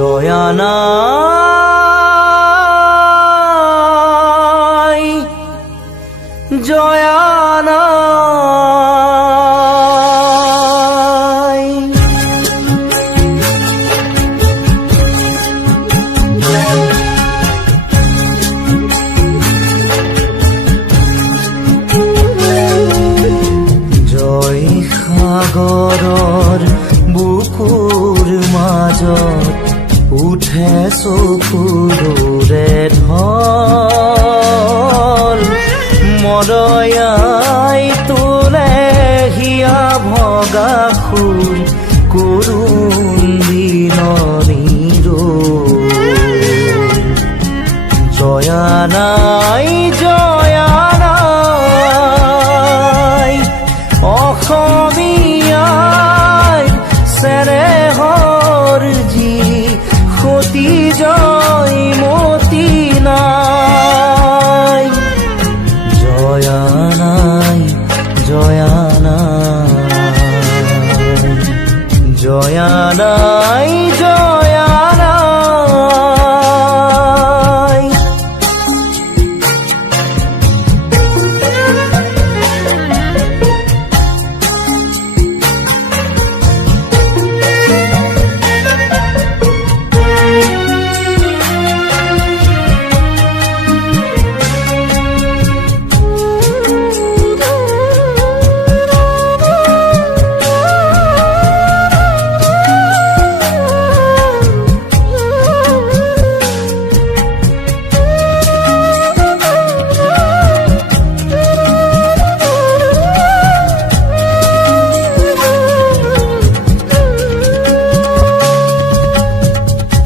জয়া নাই, জয়া নাই। জয় সাগৰৰ বুকুৰ মাজত উঠে চকুৰে ঢল, মৰয়াই তোলে হিয়া ভগা খুৰ কৰুণ দিনৰ জয়া নাই, জয়া নাই। অসমীয়াই চেনেহৰ যি সতী জয়মতী নাই, জয়া নাই, জয়া নাই, জয়া নাই, জয়া নাই।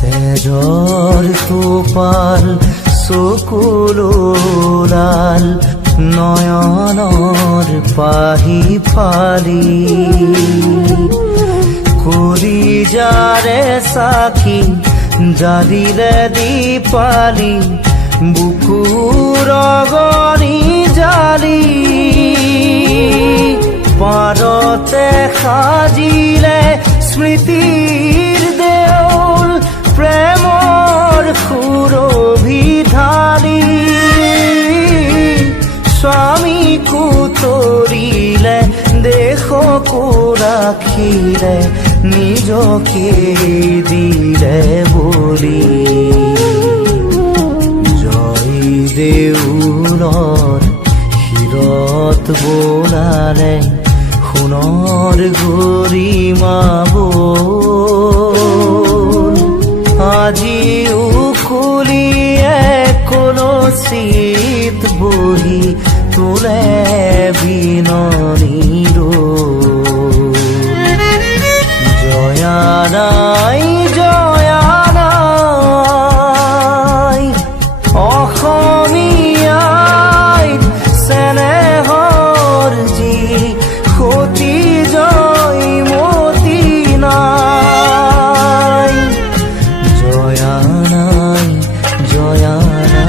তেজৰ টোপাল চকুলোলাল নয়নৰ পাহি ফালি, কলিজাৰে সাক্ষী জালিলে দীপালি, বুকুৰ অগণি জালি, পাৰতে সাজিলে স্মৃতিৰ দেউল, প্ৰেমৰ সুৰভি ঢালি, স্বামীকো তৰিলে দেশকো ৰাখিলে, নিজকে দিলে বলি। জয় দেউলৰ শিৰত বোলালে সোণৰ গৰিমা বল, আজিও খুলিয়ে কলচীত বহি তোলে বিননিৰ জয়া নাই, জয়া নাই। অসমীয়াই চেনেহৰ যি সতী জয়মতী নাই, জয়া নাই, জয়া নাই,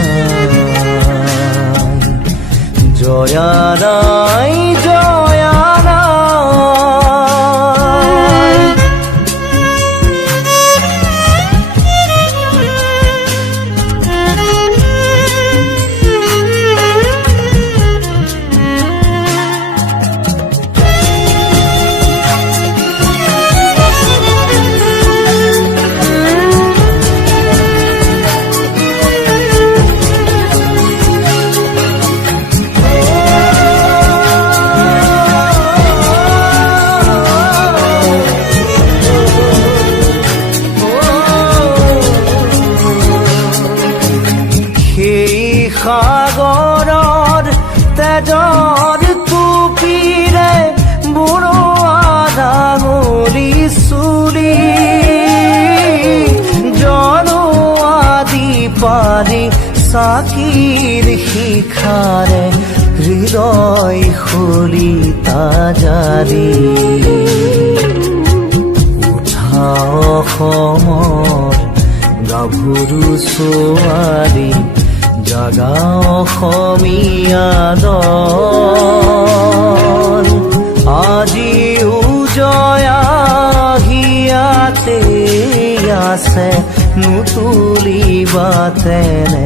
জয়া নাই, জয়া নাই। সাগৰৰ তেজৰ টুপিৰে বুঢ়া ডাঙৰি চুলি, জনোৱা দীপালি চাকিৰ শিখাৰে হৃদয় খলিতা জালি, উঠা অসমৰ গাভৰু ছোৱালী, জাগা অসমীয়া দল, আজিও জয়া হিয়াতে আছে তুলিবা তেনে